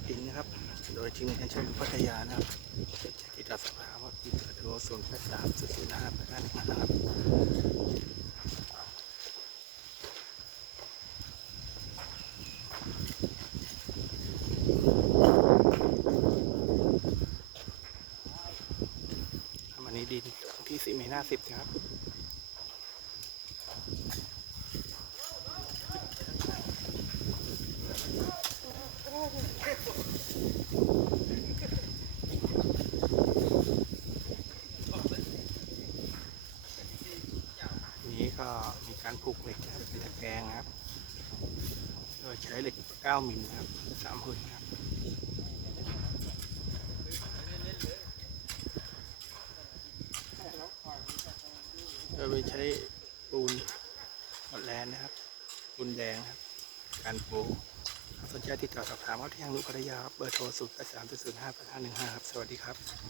ดดินนะครับ โดยทีมงานชมพัทยานะครับที่ตัดสภาว่าที่เบอร์โทศูนย์แปดสามศูนย์ห้าแปดห้าหนึ่งห้านะครับอันนี้ดินที่สี่เมตรห้าสิบนะครับ นี้ก็มีการผูกเหล็กนะครับเป็นตะแกรงนะครับ โดยใช้เหล็ก 9มิลนครับสามหุ่นครับโดยไปใช้ปูนหมดแลนนะครับ ปูนแดงครับ การปูสนใจติดต่อสอบถามว่าที่ทางลูกพัทยาบเบอร์โทร0 8 3 0 5 8 5 1 5ครับ สวัสดีครับ